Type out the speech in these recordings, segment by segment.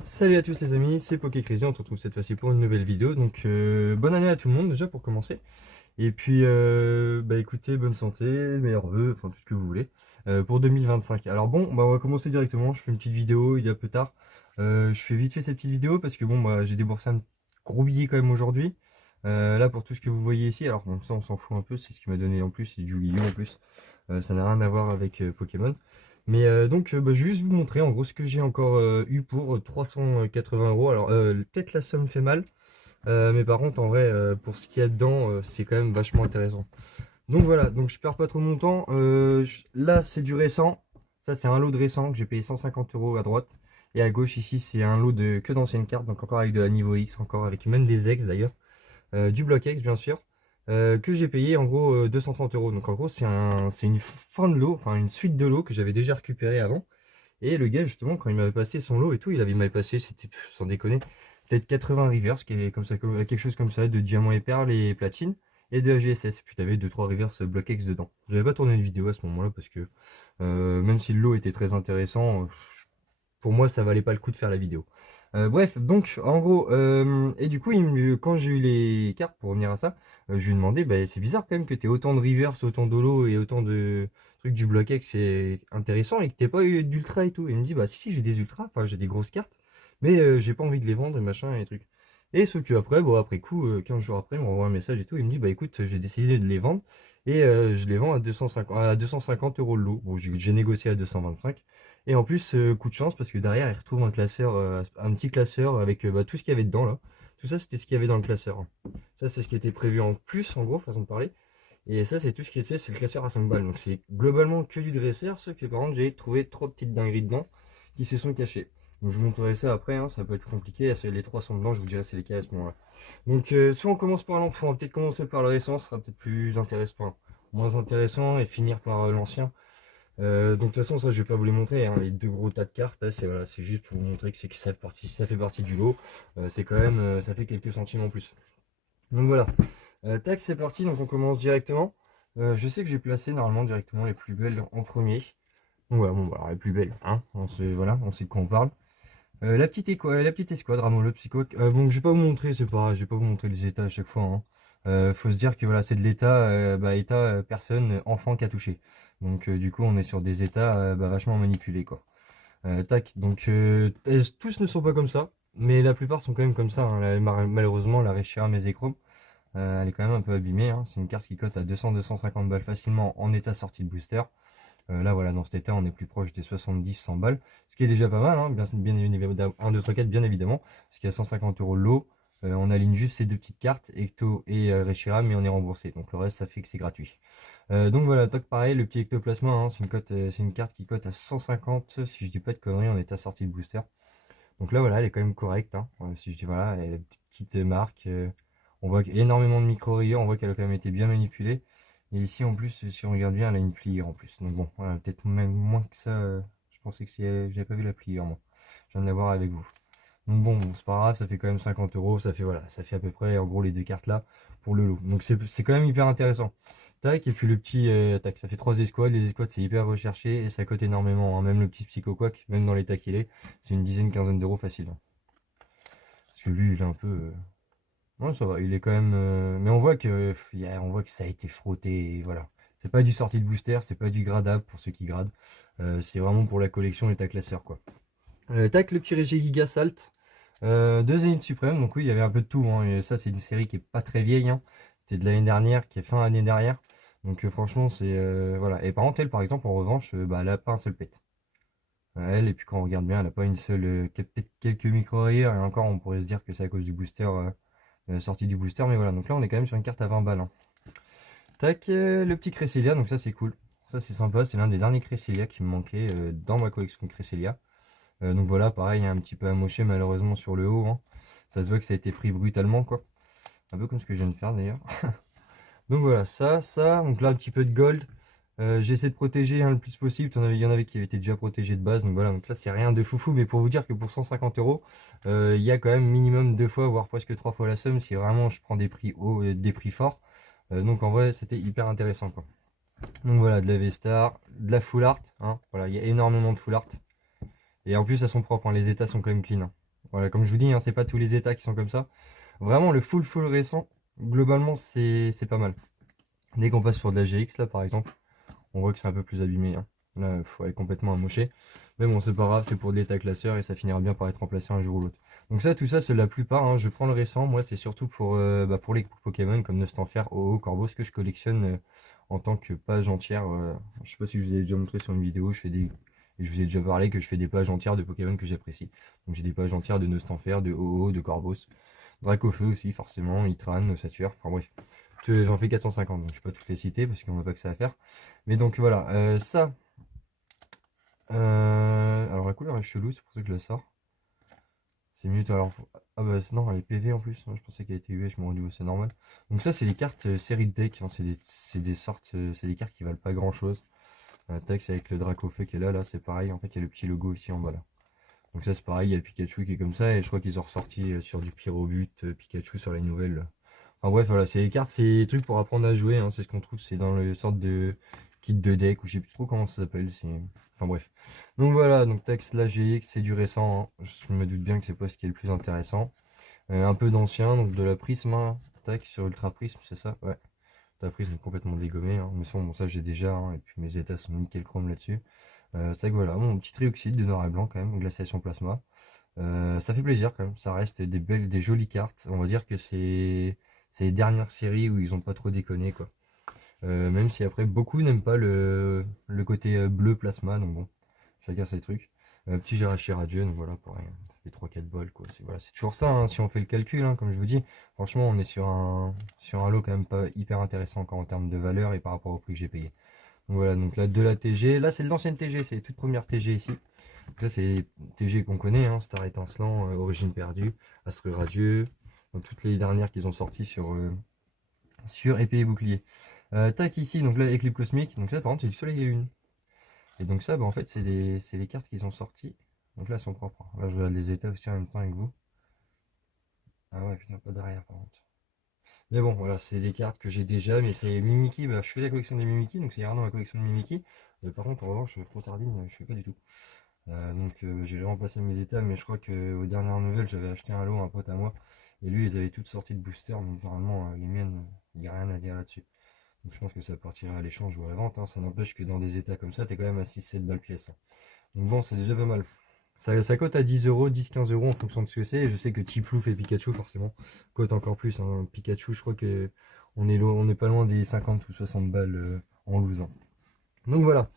Salut à tous les amis, c'est PokéCrazy, on se retrouve cette fois-ci pour une nouvelle vidéo. Donc bonne année à tout le monde déjà pour commencer. Et puis bah écoutez, bonne santé, meilleurs vœux, enfin tout ce que vous voulez pour 2025. Alors bon, bah on va commencer directement, je fais une petite vidéo il y a peu tard. Je fais vite fait cette petite vidéo parce que bon bah j'ai déboursé un gros billet quand même aujourd'hui. Là pour tout ce que vous voyez ici, alors bon ça on s'en fout un peu, c'est ce qui m'a donné en plus, c'est du Yu-Gi-Oh en plus. Ça n'a rien à voir avec Pokémon. Mais donc, bah, je vais juste vous montrer en gros ce que j'ai encore eu pour 380 €. Alors, peut-être la somme fait mal, mais par contre, en vrai, pour ce qu'il y a dedans, c'est quand même vachement intéressant. Donc voilà, donc je perds pas trop mon temps. Là, c'est du récent. Ça, c'est un lot de récent que j'ai payé 150 € à droite. Et à gauche, ici, c'est un lot de que d'anciennes cartes, donc encore avec de la niveau X, encore avec même des ex d'ailleurs. Du bloc X bien sûr, que j'ai payé en gros 230 €. Donc en gros c'est une fin de lot, enfin une suite de lots que j'avais déjà récupéré avant. Et le gars justement quand il m'avait passé son lot et tout, m'avait passé, c'était sans déconner, peut-être 80 reverse, qui est comme ça, quelque chose comme ça, de diamants et perles et platine, et de AGSS. Puis t'avais 2-3 reverse block X dedans. J'avais pas tourné une vidéo à ce moment-là parce que même si le lot était très intéressant, pour moi ça valait pas le coup de faire la vidéo. Bref, donc en gros, et du coup, quand j'ai eu les cartes pour revenir à ça, je lui ai demandé, bah, c'est bizarre quand même que tu aies autant de reverse, autant d'holo et autant de trucs du bloc X, c'est intéressant, et que t'aies pas eu d'ultra et tout. Et il me dit, bah si, j'ai des ultras, enfin j'ai des grosses cartes, mais j'ai pas envie de les vendre et machin et trucs. Et sauf que après, bon, après coup, 15 jours après, il m'envoie un message et tout, il me dit, bah écoute, j'ai décidé de les vendre, et je les vends à 250 € le lot. Bon, j'ai négocié à 225. Et en plus, coup de chance, parce que derrière, il retrouve un classeur, un petit classeur avec bah, tout ce qu'il y avait dedans là. Tout ça, c'était ce qu'il y avait dans le classeur. Ça, c'est ce qui était prévu en plus, en gros, façon de parler. Et ça, c'est tout ce qui était, c'est le classeur à 5 balles. Donc c'est globalement que du dresseur, sauf que par contre, j'ai trouvé 3 petites dingueries dedans qui se sont cachées. Donc je vous montrerai ça après, hein, ça peut être compliqué. Les trois sont dedans, je vous dirai c'est lesquels à ce moment-là. Donc soit on commence par l'enfant, on va peut-être commencer par le récent, ce sera peut-être plus intéressant, enfin, moins intéressant, et finir par l'ancien. Donc de toute façon ça je vais pas vous les montrer, hein, les deux gros tas de cartes là, c'est voilà, c'est juste pour vous montrer que ça fait partie du lot. C'est quand même ça fait quelques centimes en plus. Donc voilà. Tac, c'est parti, donc on commence directement. Je sais que j'ai placé normalement directement les plus belles en premier. Donc voilà, bon bah, alors, les plus belles, hein, on sait de quoi on parle. La petite escouade, Ramon le Psycho. Bon, je vais pas vous montrer, c'est pas, je vais pas vous montrer les états à chaque fois, hein. Faut se dire que voilà, c'est de l'état, état personne, enfant qui a touché. Donc du coup, on est sur des états vachement manipulés quoi. Tac, donc tous ne sont pas comme ça, mais la plupart sont quand même comme ça, hein. Malheureusement, la Reshira Mezechrome, elle est quand même un peu abîmée, hein. C'est une carte qui cote à 200-250 balles facilement en état sortie de booster. Là, voilà, dans cet état, on est plus proche des 70-100 balles, ce qui est déjà pas mal, hein, bien évidemment, 1, 2, 3, 4, bien évidemment, parce qu'il y a 150 € le lot. On aligne juste ces deux petites cartes, Ecto et Reshiram, mais on est remboursé. Donc le reste, ça fait que c'est gratuit. Donc voilà, toc pareil, le petit ectoplasma, hein, c'est une carte qui cote à 150, si je dis pas de conneries, en état sortie de booster. Donc là, voilà, elle est quand même correcte, hein. Si je dis voilà, elle a une petite marque. On voit qu'il y a énormément de micro-rayures, on voit qu'elle a quand même été bien manipulée. Et ici, en plus, si on regarde bien, elle a une pliure en plus. Donc bon, voilà, peut-être même moins que ça. Je pensais que j'avais pas vu la pliure, moi. Je viens de la voir avec vous. Donc bon, c'est pas grave, ça fait quand même 50 €. Ça fait voilà, ça fait à peu près en gros les deux cartes là pour le lot. Donc c'est quand même hyper intéressant. Tac, et puis le petit tac, ça fait 3 escouades. Les escouades c'est hyper recherché et ça cote énormément, hein. Même le petit Psychoquack, même dans l'état qu'il est, c'est une dizaine, quinzaine d'euros facile, hein. Parce que lui, il est un peu. Ouais, ça va, il est quand même. Mais on voit que ça a été frotté, et voilà. C'est pas du sortie de booster, c'est pas du gradable pour ceux qui gradent. C'est vraiment pour la collection et ta classeur quoi. Tac, le petit Régé Giga Salt. Deux Zénith Suprême, donc oui, il y avait un peu de tout, hein. Et ça, c'est une série qui est pas très vieille, hein. C'était de l'année dernière, qui est fin année dernière. Donc franchement, c'est. Voilà. Et par contre, elle, par exemple, en revanche, bah, elle a pas un seul pet. Elle, et puis quand on regarde bien, elle a pas une seule. Peut-être quelques micro-rayures, et encore, on pourrait se dire que c'est à cause du booster, de la sortie du booster. Mais voilà, donc là, on est quand même sur une carte à 20 balles, hein. Tac, le petit Cresselia, donc ça, c'est cool. Ça, c'est sympa. C'est l'un des derniers Cresselia qui me manquait dans ma collection Cresselia. Donc voilà, pareil, un petit peu amoché malheureusement sur le haut, hein. Ça se voit que ça a été pris brutalement, quoi. Un peu comme ce que je viens de faire d'ailleurs. Donc voilà, ça. Donc là, un petit peu de gold. J'essaie de protéger, hein, le plus possible. Il y en avait qui avaient été déjà protégés de base. Donc voilà, donc là, c'est rien de foufou. Mais pour vous dire que pour 150 €, il y a quand même minimum 2 fois, voire presque 3 fois la somme. Si vraiment je prends des prix hauts, des prix forts. Donc en vrai, c'était hyper intéressant, quoi. Donc voilà, de la V-Star, de la full art, hein. Voilà, il y a énormément de full art. Et en plus, elles sont propres, hein. Les états sont quand même clean, hein. Voilà, comme je vous dis, hein, c'est pas tous les états qui sont comme ça. Vraiment, le full récent, globalement, c'est pas mal. Dès qu'on passe sur de la GX, là, par exemple, on voit que c'est un peu plus abîmé, hein. Là, elle est complètement amochée. Mais bon, c'est pas grave, c'est pour de l'état classeur et ça finira bien par être remplacé un jour ou l'autre. Donc ça, tout ça, c'est la plupart, hein. Je prends le récent. Moi, c'est surtout pour les Pokémon comme Nostanfer, Ho-Oh, Corvos que je collectionne en tant que page entière. Je sais pas si je vous ai déjà montré sur une vidéo, je vous ai déjà parlé que je fais des pages entières de Pokémon que j'apprécie. Donc j'ai des pages entières de Nostanfer, de Ho-Oh, de Corvos. Dracofeu aussi, forcément, Itran, Satur, enfin bref. J'en fais 450, donc je peux pas toutes les citer parce qu'on n'a pas que ça à faire. Mais donc voilà, ça. Alors la couleur est chelou, c'est pour ça que je la sors. C'est mieux, alors. Ah bah non, elle est PV en plus, hein, je pensais qu'elle était UV, je me rendis c'est normal. Donc ça, c'est les cartes série de deck, hein, c'est des sortes, c'est des cartes qui valent pas grand chose. Tax avec le Dracofeu qui est là, c'est pareil, en fait, il y a le petit logo ici en bas là. Donc ça, c'est pareil, il y a le Pikachu qui est comme ça, et je crois qu'ils ont ressorti sur du Pyrobut, Pikachu sur les nouvelles là. Enfin bref, voilà, c'est les cartes, c'est des trucs pour apprendre à jouer, hein, c'est ce qu'on trouve, c'est dans le sorte de kit de deck, ou je sais plus trop comment ça s'appelle, enfin bref. Donc voilà, donc Tax la GX, c'est du récent, hein. Je me doute bien que c'est pas ce qui est le plus intéressant. Un peu d'ancien, donc de la Prisme, hein. Tac, sur Ultra Prisme, c'est ça? Ouais. La Prisme est complètement dégommée, hein. Mais bon, ça j'ai déjà, hein, et puis mes états sont nickel chrome là-dessus. C'est vrai que voilà, mon petit trioxyde de noir et blanc quand même, glaciation plasma. Ça fait plaisir quand même, ça reste des jolies cartes. On va dire que c'est les dernières séries où ils ont pas trop déconné quoi. Même si après beaucoup n'aiment pas le côté bleu plasma, donc bon, chacun ses trucs. Petit Jirachi radieux, donc voilà, pareil, ça fait 3-4 bols quoi. Voilà, c'est toujours ça, hein, si on fait le calcul, hein, comme je vous dis. Franchement, on est sur un lot quand même pas hyper intéressant encore en termes de valeur et par rapport au prix que j'ai payé. Donc voilà, donc là de la TG, là c'est de l'ancienne TG, c'est les toutes premières TG ici. Donc là c'est les TG qu'on connaît, hein, Star étincelant, Origine perdue, Astre radieux, donc toutes les dernières qu'ils ont sorties sur épée et bouclier. Tac ici, donc là éclipse cosmique, donc ça par contre c'est du soleil et lune. Et donc ça, bah, en fait c'est les cartes qu'ils ont sorties. Donc là elles sont propres, hein. Là je regarde les états aussi en même temps avec vous. Ah ouais putain, pas derrière par contre. Mais bon voilà, c'est des cartes que j'ai déjà, mais c'est Mimiki, bah, je fais la collection des Mimiki, donc c'est vraiment la collection de Mimiki. Par contre en revanche, Frontardine, je fais pas du tout. J'ai remplacé mes états, mais je crois qu'aux dernières nouvelles, j'avais acheté un lot à un pote à moi. Et lui, ils avaient toutes sorties de booster, donc normalement, les miennes, il n'y a rien à dire là-dessus. Donc je pense que ça partira à l'échange ou à la vente, hein. Ça n'empêche que dans des états comme ça, t'es quand même à 6-7 balles pièce, hein. Donc bon, c'est déjà pas mal. Ça cote à 10 euros, 10-15 euros en fonction de ce que c'est. Et je sais que Tiplouf et Pikachu, forcément, cote encore plus, hein. Pikachu, je crois que on est pas loin des 50 ou 60 balles en loose, hein. Donc voilà.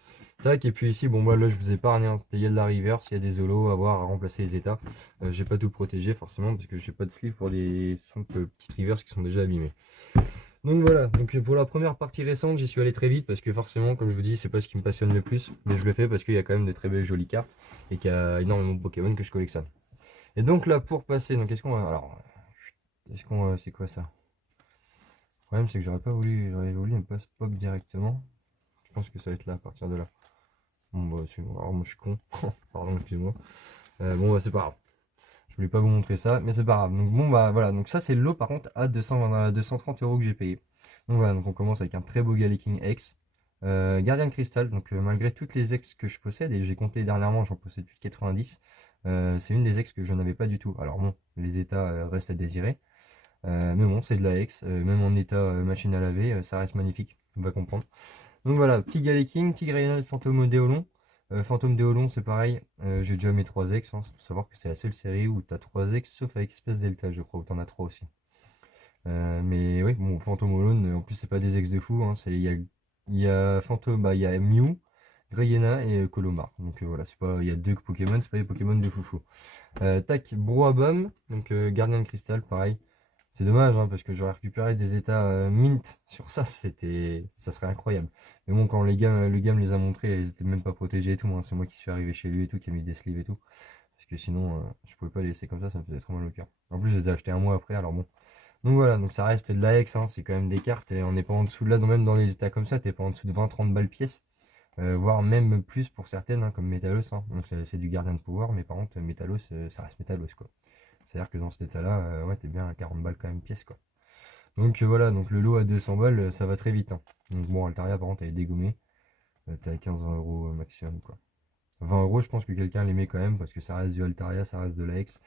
Tac, et puis ici, bon, moi là je vous épargne, hein. Il y a de la reverse, il y a des holos à voir, à remplacer les états. J'ai pas tout protégé forcément, parce que j'ai pas de sleeve pour des simples petites reverse qui sont déjà abîmées. Donc voilà, donc pour la première partie récente, j'y suis allé très vite, parce que forcément, comme je vous dis, c'est pas ce qui me passionne le plus, mais je le fais parce qu'il y a quand même de très belles jolies cartes, et qu'il y a énormément de Pokémon que je collectionne. Et donc là, pour passer, donc est-ce qu'on va. Alors, c'est quoi ça? Le problème, c'est que j'aurais voulu ne pas pop directement. Je pense que ça va être là, à partir de là. Bon bah alors moi je suis con, pardon excusez-moi. Bon bah c'est pas grave. Je voulais pas vous montrer ça, mais c'est pas grave. Donc bon bah voilà, donc ça c'est le lot par contre à 230 euros que j'ai payé. Donc voilà, donc on commence avec un très beau Galaking X. Gardien de cristal, donc malgré toutes les ex que je possède, et j'ai compté dernièrement, j'en possède plus de 90, c'est une des ex que je n'avais pas du tout. Alors bon, les états restent à désirer. Mais bon, c'est de la ex, même en état machine à laver, ça reste magnifique, on va comprendre. Donc voilà, petit Galaking, petit Rayonade, Fantôme Déolon. Fantôme Déolon, c'est pareil. J'ai déjà mes 3 ex. Hein. Faut savoir que c'est la seule série où tu as 3 ex, sauf avec Espèce Delta, je crois, où tu en as 3 aussi. Mais oui, bon, Fantôme Alone, en plus, c'est pas des ex de fou. Hein. Il y a Fantôme, bah, il y a Mew, Greyena et Colomar. Donc voilà, c'est pas, il y a 2 Pokémon, c'est pas des Pokémon de foufou. Tac, Brouhaban, donc Gardien de Cristal, pareil. C'est dommage, hein, parce que j'aurais récupéré des états mint sur ça, ça serait incroyable. Mais bon, quand le gars me les a montrés, ils étaient même pas protégés et tout, hein. C'est moi qui suis arrivé chez lui et tout, qui a mis des sleeves et tout. Parce que sinon, je pouvais pas les laisser comme ça me faisait trop mal au cœur. En plus, je les ai achetés un mois après, alors bon. Donc voilà, donc ça reste de la X, hein, c'est quand même des cartes, et on n'est pas en dessous de là, même dans les états comme ça, t'es pas en dessous de 20-30 balles pièce. Voire même plus pour certaines, hein, comme Métalos, hein. Donc c'est du gardien de pouvoir, mais par contre, Métalos, ça reste Métalos, quoi. C'est-à-dire que dans cet état-là, ouais, t'es bien à 40 balles quand même pièce, quoi. Donc voilà, donc le lot à 200 balles, ça va très vite, hein. Donc bon, Altaria, par contre, elle est dégommée. T'es à 15 euros maximum, quoi. 20 euros, je pense que quelqu'un les met quand même, parce que ça reste du Altaria, ça reste de la X.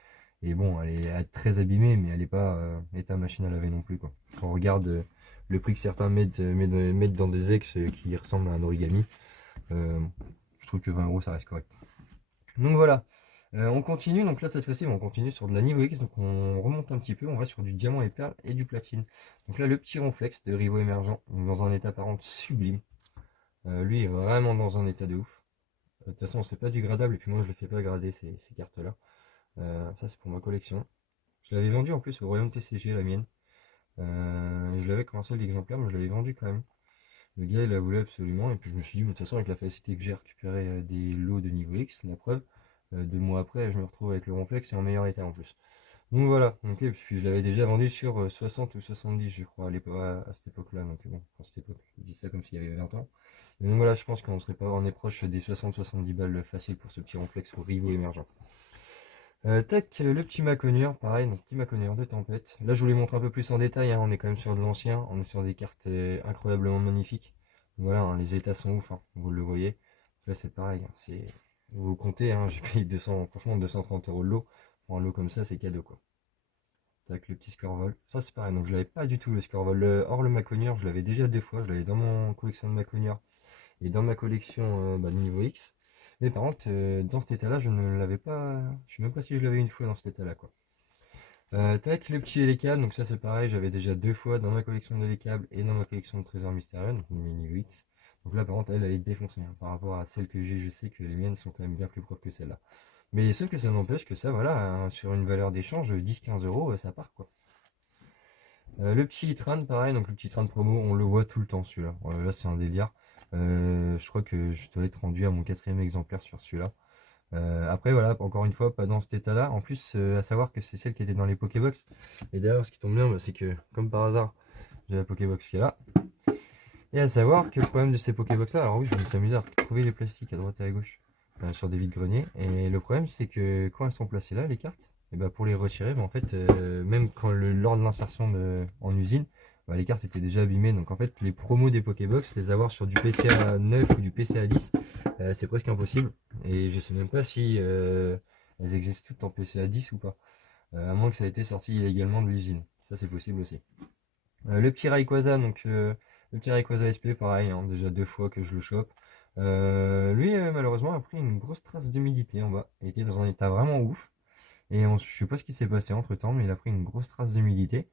Et bon, elle est très abîmée, mais elle n'est pas état machine à laver non plus, quoi. Quand on regarde le prix que certains mettent dans des ex qui ressemblent à un origami, euh, je trouve que 20 euros ça reste correct. Donc voilà, on continue. Donc là, cette fois-ci, on continue sur de la niveau X. Donc on remonte un petit peu, on va sur du diamant et perle et du platine. Donc là, le petit ronflex de Rivo émergent, donc dans un état par contre sublime. Lui est vraiment dans un état de ouf. De toute façon, c'est pas du gradable, et puis moi je le fais pas grader ces cartes-là. Ça, c'est pour ma collection. Je l'avais vendu en plus au Royaume TCG, la mienne. Je l'avais comme un seul exemplaire, mais je l'avais vendu quand même. Le gars, il la voulu absolument, et puis je me suis dit, de toute façon, avec la facilité que j'ai récupéré des lots de niveau X, la preuve, 2 mois après, je me retrouve avec le ronflex et en meilleur état en plus. Donc voilà, ok, puis je l'avais déjà vendu sur 60 ou 70, je crois, à cette époque-là. Donc bon, à cette époque, je dis ça comme s'il y avait 20 ans. Et donc voilà, je pense qu'on serait pas, on est proche des 60-70 balles facile pour ce petit ronflex au Rivo émergent. Tac, le petit Maconier, pareil, donc petit Maconier de tempête. Là, je vous les montre un peu plus en détail, hein, on est quand même sur de l'ancien, on est sur des cartes incroyablement magnifiques. Voilà, hein, les états sont ouf, hein, vous le voyez. Là, c'est pareil, hein, vous comptez, hein, j'ai payé 200, franchement 230 euros le lot. Pour un lot comme ça, c'est cadeau, quoi. Tac, le petit Scorvol. Ça, c'est pareil, donc je l'avais pas du tout, le Scorvol. Or, le Maconier, je l'avais déjà 2 fois, je l'avais dans mon collection de Maconier et dans ma collection de niveau X. Mais par contre, dans cet état-là, je ne l'avais pas. Je sais même pas si je l'avais une fois dans cet état-là, quoi. Tac, le petit Hélécable, donc ça c'est pareil, j'avais déjà 2 fois dans ma collection de Hélécable et dans ma collection de Trésors Mystérieux, donc niveau X. Donc là, par contre, elle est défoncée, hein. Par rapport à celle que j'ai, je sais que les miennes sont quand même bien plus propres que celle-là. Mais sauf que ça n'empêche que ça, voilà, hein, sur une valeur d'échange, 10-15 euros, ça part, quoi. Le petit Tran, pareil, donc le petit Tran promo, on le voit tout le temps celui-là. Là, c'est un délire. Je crois que je dois être rendu à mon 4e exemplaire sur celui-là. Après, voilà, encore une fois, pas dans cet état-là. En plus, à savoir que c'est celle qui était dans les Pokébox. Et d'ailleurs, ce qui tombe bien, bah, c'est que, comme par hasard, j'ai la Pokébox qui est là. Et à savoir que le problème de ces Pokébox-là, alors oui, je me suis amusé à trouver les plastiques à droite et à gauche sur des vides-greniers. Et le problème, c'est que quand elles sont placées là, les cartes, et bah pour les retirer, bah en fait, même quand lors de l'insertion en usine, bah les cartes étaient déjà abîmées. Donc en fait, les promos des Pokébox, les avoir sur du PCA 9 ou du PCA 10, c'est presque impossible. Et je sais même pas si elles existent toutes en PCA 10 ou pas. À moins que ça ait été sorti illégalement de l'usine. Ça, c'est possible aussi. Le petit Rayquaza, donc le petit Rayquaza SP, pareil, hein, déjà 2 fois que je le chope. Lui, malheureusement, a pris une grosse trace d'humidité en bas. Il était dans un état vraiment ouf. Et je sais pas ce qui s'est passé entre temps, mais il a pris une grosse trace d'humidité.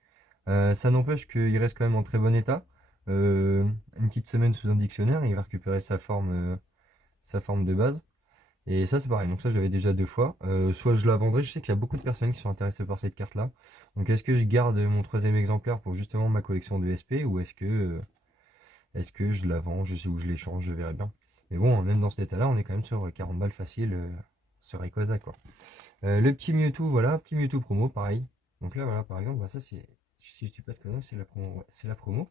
Ça n'empêche qu'il reste quand même en très bon état. Une petite semaine sous un dictionnaire, il va récupérer sa forme de base. Et ça, c'est pareil. Donc, ça, j'avais déjà 2 fois. Soit je la vendrai. Je sais qu'il y a beaucoup de personnes qui sont intéressées par cette carte-là. Donc, est-ce que je garde mon 3e exemplaire pour justement ma collection de SP, ou est-ce que je la vends? Je sais où je l'échange, je verrai bien. Mais bon, même dans cet état-là, on est quand même sur 40 balles facile sur Rayquaza, quoi. Le petit Mewtwo, voilà, petit Mewtwo promo, pareil. Donc là, voilà, par exemple, bah, ça, c'est, si je dis pas de conneries, c'est la promo. Ouais, c'est la promo.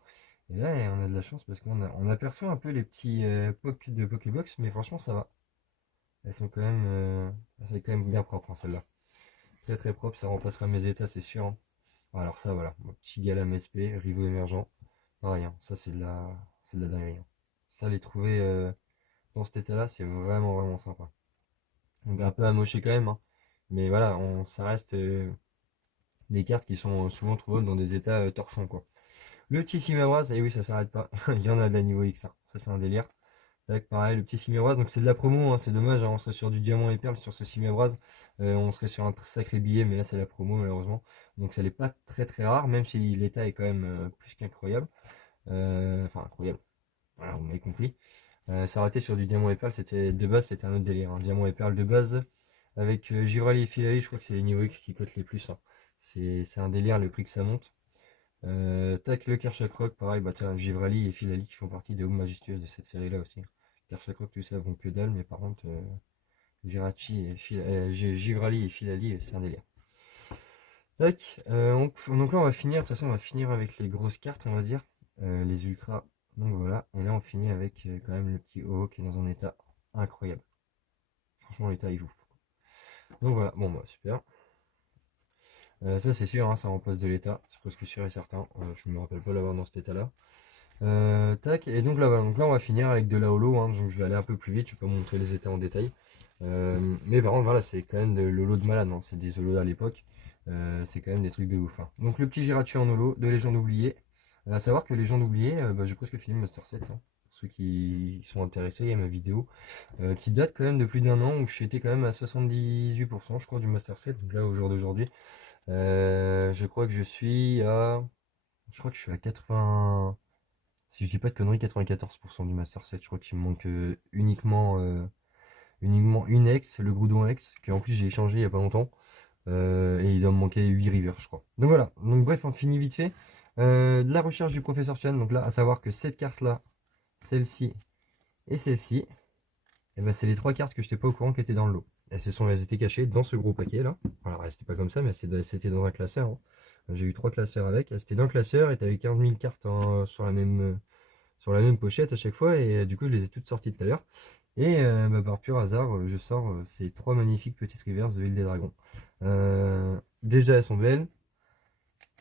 Et là, on a de la chance parce on aperçoit un peu les petits POC de Pokébox, mais franchement, ça va. Elles sont quand même, c'est quand même bien propre, hein, celle-là. Très très propre, ça remplacera mes états, c'est sûr, hein. Alors ça, voilà, mon petit Galam SP, Rivo émergent. Pareil, hein, ça c'est de la dinguerie, hein. Ça, les trouver dans cet état-là, c'est vraiment vraiment sympa. Donc un peu amoché quand même, hein. Mais voilà, ça reste des cartes qui sont souvent trouvables dans des états torchons, quoi. Le petit Cimaroise, et oui, ça s'arrête pas. Il y en a de la niveau X, hein. Ça c'est un délire. Tac, pareil, le petit Ciméroise, donc c'est de la promo, hein, c'est dommage, hein, on serait sur du diamant et perle sur ce Ciméroise, on serait sur un sacré billet, mais là c'est la promo malheureusement, donc ça n'est pas très très rare, même si l'état est quand même plus qu'incroyable, enfin incroyable, voilà, vous m'avez compris. Ça aurait été sur du diamant et perle, de base c'était un autre délire, hein. Diamant et perle de base, avec Givrali et Filali, je crois que c'est les niveaux X qui cotent les plus, hein. C'est un délire le prix que ça monte. Tac, le Kershakroc, pareil, bah tiens, Givrali et Filali qui font partie des Hauts Majestueuses de cette série-là aussi. Kershakroc, tout ça vont que dalle, mais par contre, Givrali et Filali, c'est un délire. Tac, donc là on va finir, de toute façon on va finir avec les grosses cartes, on va dire, les ultras. Donc voilà, et là on finit avec quand même le petit Ho qui est dans un état incroyable. Franchement, l'état est ouf. Donc voilà, bon bah super. Ça c'est sûr, hein, ça remplace de l'état, c'est presque sûr et certain. Je me rappelle pas l'avoir dans cet état-là. Tac, et donc là, voilà, donc là on va finir avec de la holo, hein, donc je vais aller un peu plus vite, je vais pas montrer les états en détail. Mais par contre, voilà, c'est quand même de l'holo de malade, hein. C'est des holos à l'époque. C'est quand même des trucs de ouf, hein. Donc le petit Jirachi en holo de Légende oubliée. À savoir que Légende oubliée, bah, j'ai presque fini Master 7, hein. Pour ceux qui sont intéressés à ma vidéo, qui date quand même de plus d'un an, où j'étais quand même à 78%, je crois, du Master 7. Donc là, au jour d'aujourd'hui, je crois que je suis à... Je crois que je suis à 80... Si je dis pas de conneries, 94% du Master 7. Je crois qu'il me manque uniquement une ex, le Groudon X, que en plus j'ai échangé il y a pas longtemps. Et il doit me manquer 8 rivers, je crois. Donc voilà, donc bref, on finit vite fait. De la recherche du professeur Chan, donc là, à savoir que cette carte-là, celle-ci et celle-ci, et ben, c'est les 3 cartes que je n'étais pas au courant qui étaient dans le lot. Elles étaient cachées dans ce gros paquet là. Alors, c'était pas comme ça, mais c'était dans un classeur, hein. J'ai eu 3 classeurs avec. C'était dans le classeur et tu avais 15 000 cartes sur la même pochette à chaque fois. Et du coup, je les ai toutes sorties tout à l'heure. Et bah, par pur hasard, je sors ces 3 magnifiques petites reverse de l'île des dragons. Déjà, elles sont belles.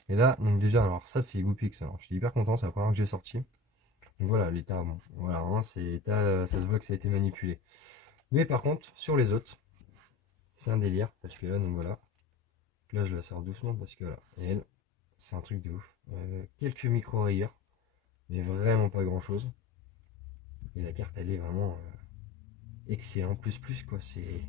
Et là, donc déjà, alors ça, c'est Goopix. Alors, je suis hyper content, c'est la première fois que j'ai sorti. Donc voilà, l'état, bon, voilà, hein, c'est l'état, ça se voit que ça a été manipulé. Mais par contre, sur les autres, c'est un délire. Parce que là, donc voilà. Là, je la sors doucement parce que voilà. Et elle, c'est un truc de ouf. Quelques micro-rayures, mais vraiment pas grand chose. Et la carte, elle est vraiment excellent. Plus, quoi. C'est.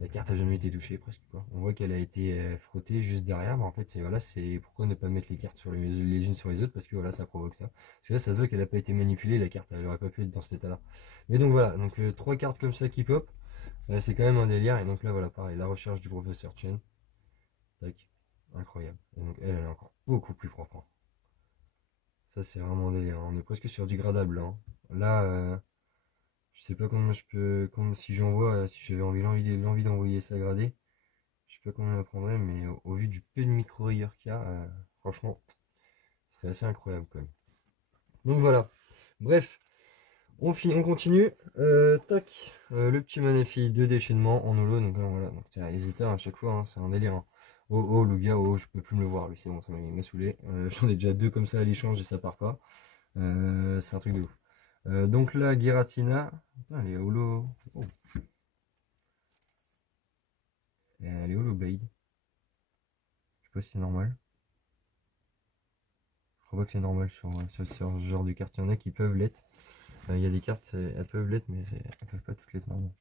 La carte a jamais été touchée presque quoi. On voit qu'elle a été frottée juste derrière, mais en fait c'est voilà, c'est pourquoi ne pas mettre les cartes sur les unes sur les autres parce que voilà ça provoque ça. Parce que là ça se voit qu'elle n'a pas été manipulée, la carte elle aurait pas pu être dans cet état là. Mais donc voilà, donc 3 cartes comme ça qui pop, c'est quand même un délire. Et donc là voilà pareil, la recherche du professeur Chen. Tac, incroyable. Et donc elle est encore beaucoup plus propre, hein. Ça c'est vraiment un délire, hein. On est presque sur du gradable là, hein. Là je sais pas comment je peux. Comme si j'envoie, si j'avais l'envie d'envoyer ça gradé. Je sais pas combien on prendrait, mais au vu du peu de micro-rayures qu'il y a, franchement, ce serait assez incroyable quand même. Donc voilà. Bref, on continue. Tac, le petit Manafi de déchaînement en holo. Donc là, voilà. Donc, les états à chaque fois, hein, c'est un délire, hein. Oh, oh, le gars, oh, je peux plus me le voir, lui, c'est bon, ça m'a saoulé. J'en ai déjà 2 comme ça à l'échange et ça part pas. C'est un truc de ouf. Donc là, Giratina. Putain, elle est holo. Oh. Elle est holo Blade. Je sais pas si c'est normal. Je crois pas que c'est normal sur ce genre de cartes. Il y en a qui peuvent l'être. Il y a des cartes, elles peuvent l'être, mais elles peuvent pas toutes l'être normalement.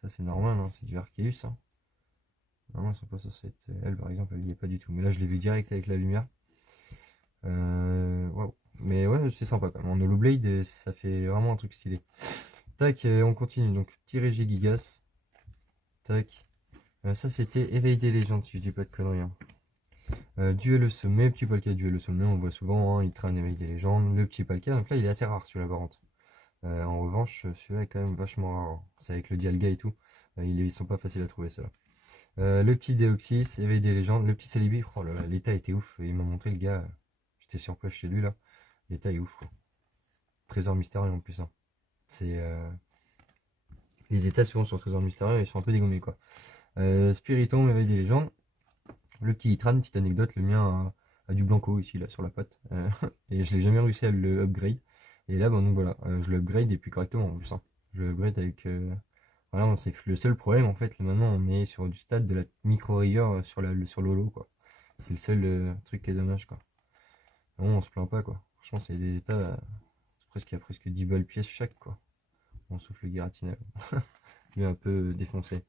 Ça c'est normal, hein, c'est du Arceus, hein. Normalement, elles sont pas censées être. Elle par exemple, elle y est pas du tout. Mais là, je l'ai vu direct avec la lumière. Waouh. Mais ouais, c'est sympa quand même. En Holo Blade, ça fait vraiment un truc stylé. Tac, on continue. Donc, petit Régis Gigas. Tac. Ça, c'était Éveil des légendes, si je dis pas de conneries, hein. Duel au sommet, petit Palkia duel au sommet, on le voit souvent, hein, il traîne avec des légendes. Le petit Palkia, donc là il est assez rare celui-là par contre. En revanche, celui-là est quand même vachement rare, hein. C'est avec le Dialga et tout. Ils sont pas faciles à trouver ceux-là. Le petit Deoxys, éveil des légendes. Le petit Celebi, oh là là, l'état était ouf. Il m'a montré le gars, j'étais sur place chez lui là. L'état est ouf quoi. Trésor mystérieux en plus, hein. C'est les états souvent sur Trésor mystérieux, ils sont un peu dégommés quoi. Spiritomb, éveil des légendes. Le petit Itran, petite anecdote, le mien a du blanco ici, là, sur la patte. Et je l'ai jamais réussi à le upgrade. Et là, bon, donc voilà, je le upgrade et puis correctement en plus, hein. Je le upgrade avec. Voilà, c'est le seul problème en fait. Maintenant, on est sur du stade de la micro-rayure sur l'holo, quoi. C'est le seul truc qui est dommage, quoi. Vraiment, on se plaint pas, quoi. Franchement, c'est des états. Il y a presque 10 balles pièce chaque, quoi. On souffle le Giratina. Il est un peu défoncé.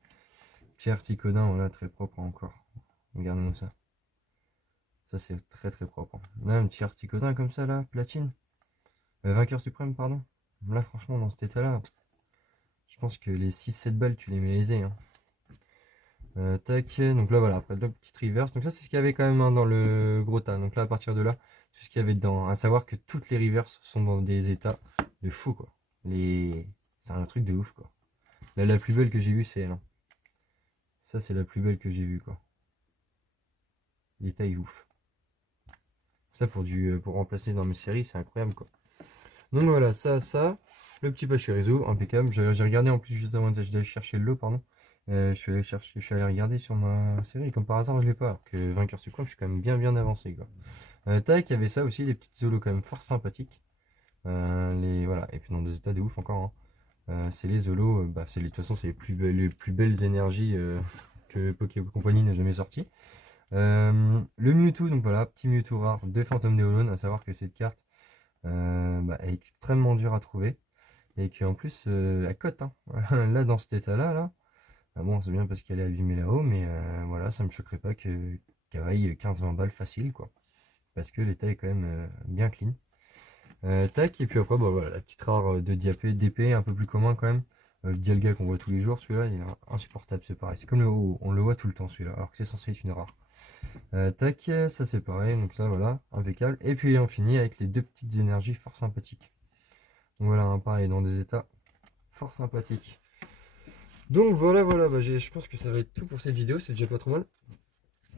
Petit Articodin, voilà, très propre encore. Regardez-moi ça. Ça, c'est très très propre, hein. Là, un petit Articodin comme ça, là, platine. Vainqueur suprême, pardon. Là, franchement, dans cet état-là, je pense que les 6-7 balles, tu les mets aisées, hein. Tac, donc là, voilà, après, donc, petite reverse. Donc, ça, c'est ce qu'il y avait quand même, hein, dans le gros tas. Donc, là, à partir de là, tout ce qu'il y avait dedans. À savoir que toutes les reverses sont dans des états de fou, quoi. C'est un truc de ouf, quoi. Là, la plus belle que j'ai vue, c'est elle, hein. Ça, c'est la plus belle que j'ai vue, quoi. L'état est ouf. Ça, pour remplacer dans mes séries, c'est incroyable, quoi. Donc voilà, ça. Le petit Pachirisu, impeccable. J'ai regardé en plus juste avant d'aller chercher le lot, pardon. Je suis allé regarder sur ma série, comme par hasard, je l'ai pas. Alors que Vainqueur Suprême, je suis quand même bien avancé, quoi. Tac, il y avait ça aussi, des petites solos quand même fort sympathiques. Voilà, et puis dans des états de ouf encore, hein. C'est les Zolos, c'est de toute façon c'est les plus belles énergies que Pokémon Company n'a jamais sorti. Le Mewtwo, donc voilà, petit Mewtwo rare de Phantom Neolone, à savoir que cette carte est extrêmement dure à trouver et qu'en plus elle cote, hein. Là dans cet état là, bon c'est bien parce qu'elle est abîmée là-haut, mais voilà, ça me choquerait pas qu'elle vaille 15-20 balles facile quoi, parce que l'état est quand même bien clean. Tac, et puis après voilà, la petite rare de Diapé, d'épée, un peu plus commun quand même. Le Dialga qu'on voit tous les jours, celui-là il est insupportable, c'est pareil, c'est comme le haut, on le voit tout le temps celui-là, alors que c'est censé être une rare. Tac, ça c'est pareil, donc là voilà, impeccable. Et puis on finit avec les deux petites énergies fort sympathiques. Donc voilà, hein, pareil, dans des états fort sympathiques. Donc voilà, je pense que ça va être tout pour cette vidéo, c'est déjà pas trop mal.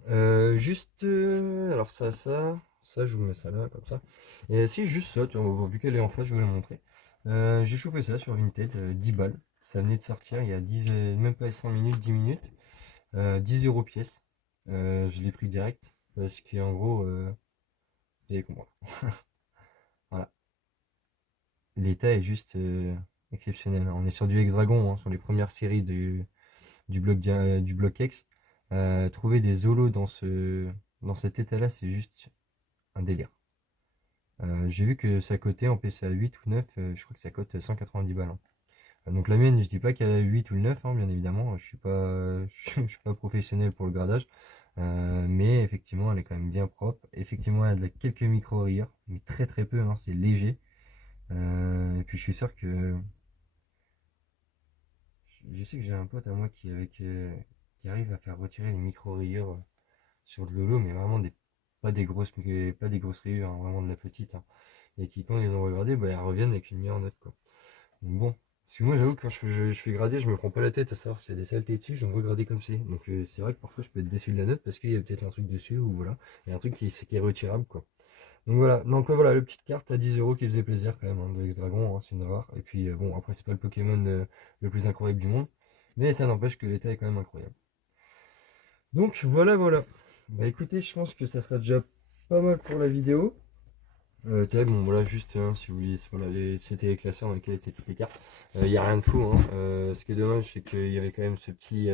Alors ça, je vous mets ça là, comme ça. Et si, juste ça, tu vois, vu qu'elle est en face, je vais vous la montrer. J'ai chopé ça sur Vinted, 10 balles. Ça venait de sortir il y a 10, même pas 5 minutes, 10 minutes. 10 € pièce. Je l'ai pris direct, parce qu'en gros, vous allez comprendre. Voilà. L'état est juste exceptionnel. On est sur du X-Dragon, hein, sur les premières séries du bloc X. Trouver des Zolos dans cet état-là, c'est juste un délire. J'ai vu que ça cotait en PCA 8 ou 9, je crois que ça cote 190 balles, hein. Donc la mienne, je dis pas qu'elle a 8 ou le 9, hein, bien évidemment, je suis pas professionnel pour le gradage, mais effectivement elle est quand même bien propre. Effectivement elle a quelques micro-rayures, mais très très peu, hein, c'est léger. Et puis je suis sûr que je sais que j'ai un pote à moi qui arrive à faire retirer les micro-rayures sur le Lolo, mais vraiment pas des grosses rayures, hein, vraiment de la petite, hein. Et qui quand ils ont regardé, elles reviennent avec une meilleure note quoi. Donc bon, parce que moi j'avoue que quand je fais grader, je me prends pas la tête à savoir s'il y a des saletés dessus, je me regarder comme c'est. Donc c'est vrai que parfois je peux être déçu de la note parce qu'il y a peut-être un truc dessus ou voilà, il y a un truc qui est retirable quoi. Donc voilà, voilà, le petite carte à 10 € qui faisait plaisir quand même, hein, de X-Dragon, hein, c'est une rare. Et puis bon, après c'est pas le Pokémon le plus incroyable du monde, mais ça n'empêche que l'état est quand même incroyable. Donc voilà. Bah écoutez, je pense que ça sera déjà pas mal pour la vidéo. Bon voilà, juste hein, si vous voulez, voilà, c'était les classeurs dans lesquels étaient toutes les cartes. Il n'y a rien de fou, hein. Ce qui est dommage, c'est qu'il y avait quand même ce petit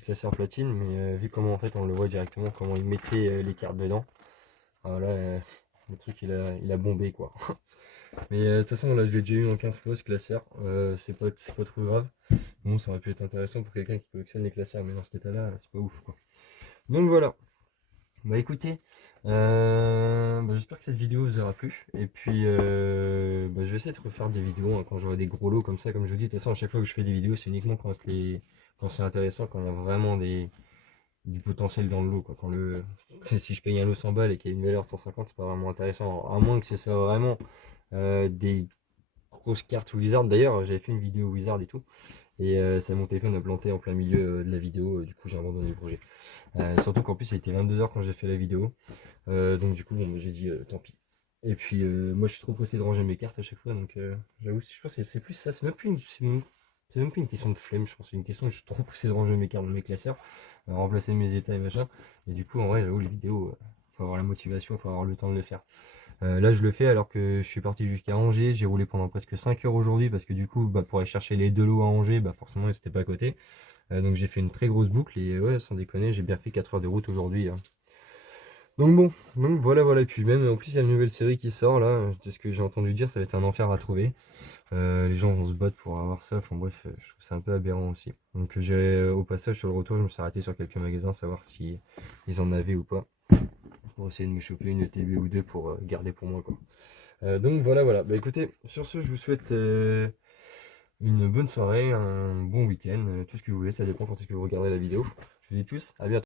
classeur platine, mais vu comment en fait on le voit directement, comment il mettait les cartes dedans. Voilà, le truc il a bombé quoi. Mais de toute façon là je l'ai déjà eu en 15 fois ce classeur, c'est pas trop grave. Bon, ça aurait pu être intéressant pour quelqu'un qui collectionne les classeurs, mais dans cet état là, c'est pas ouf quoi. Donc voilà. Bah écoutez, j'espère que cette vidéo vous aura plu. Et puis je vais essayer de refaire des vidéos hein, quand j'aurai des gros lots comme ça. Comme je vous dis, de toute façon à chaque fois que je fais des vidéos, c'est uniquement quand c'est intéressant, quand il y a vraiment du potentiel dans le lot quoi. Si je paye un lot 100 balles et qu'il y a une valeur de 150, c'est pas vraiment intéressant. À moins que ce soit vraiment des grosses cartes Wizard. D'ailleurs, j'avais fait une vidéo Wizard et tout. Et mon téléphone a planté en plein milieu de la vidéo, du coup j'ai abandonné le projet. Surtout qu'en plus il était 22 h quand j'ai fait la vidéo. Donc du coup bon, j'ai dit tant pis. Et puis moi je suis trop pressé de ranger mes cartes à chaque fois, donc j'avoue, je pense que c'est plus ça, c'est même plus une question de flemme, je pense, c'est une question que je suis trop pressé de ranger mes cartes dans mes classeurs, remplacer mes états et machin. Et du coup en vrai j'avoue les vidéos, faut avoir la motivation, faut avoir le temps de le faire. Là je le fais alors que je suis parti jusqu'à Angers, j'ai roulé pendant presque 5 heures aujourd'hui parce que du coup pour aller chercher les deux lots à Angers, forcément ils étaient pas à côté. Donc j'ai fait une très grosse boucle et ouais sans déconner j'ai bien fait 4 heures de route aujourd'hui, hein. Donc bon, donc voilà, et puis même en plus il y a une nouvelle série qui sort là, de ce que j'ai entendu dire ça va être un enfer à trouver. Les gens vont se battre pour avoir ça, enfin bref, je trouve ça un peu aberrant aussi. Donc au passage sur le retour je me suis arrêté sur quelques magasins savoir si ils en avaient ou pas, pour essayer de me choper une ETB ou deux pour garder pour moi quoi. Donc voilà, bah écoutez, sur ce je vous souhaite une bonne soirée, un bon week-end, tout ce que vous voulez, ça dépend quand est-ce que vous regardez la vidéo. Je vous dis tous, à bientôt.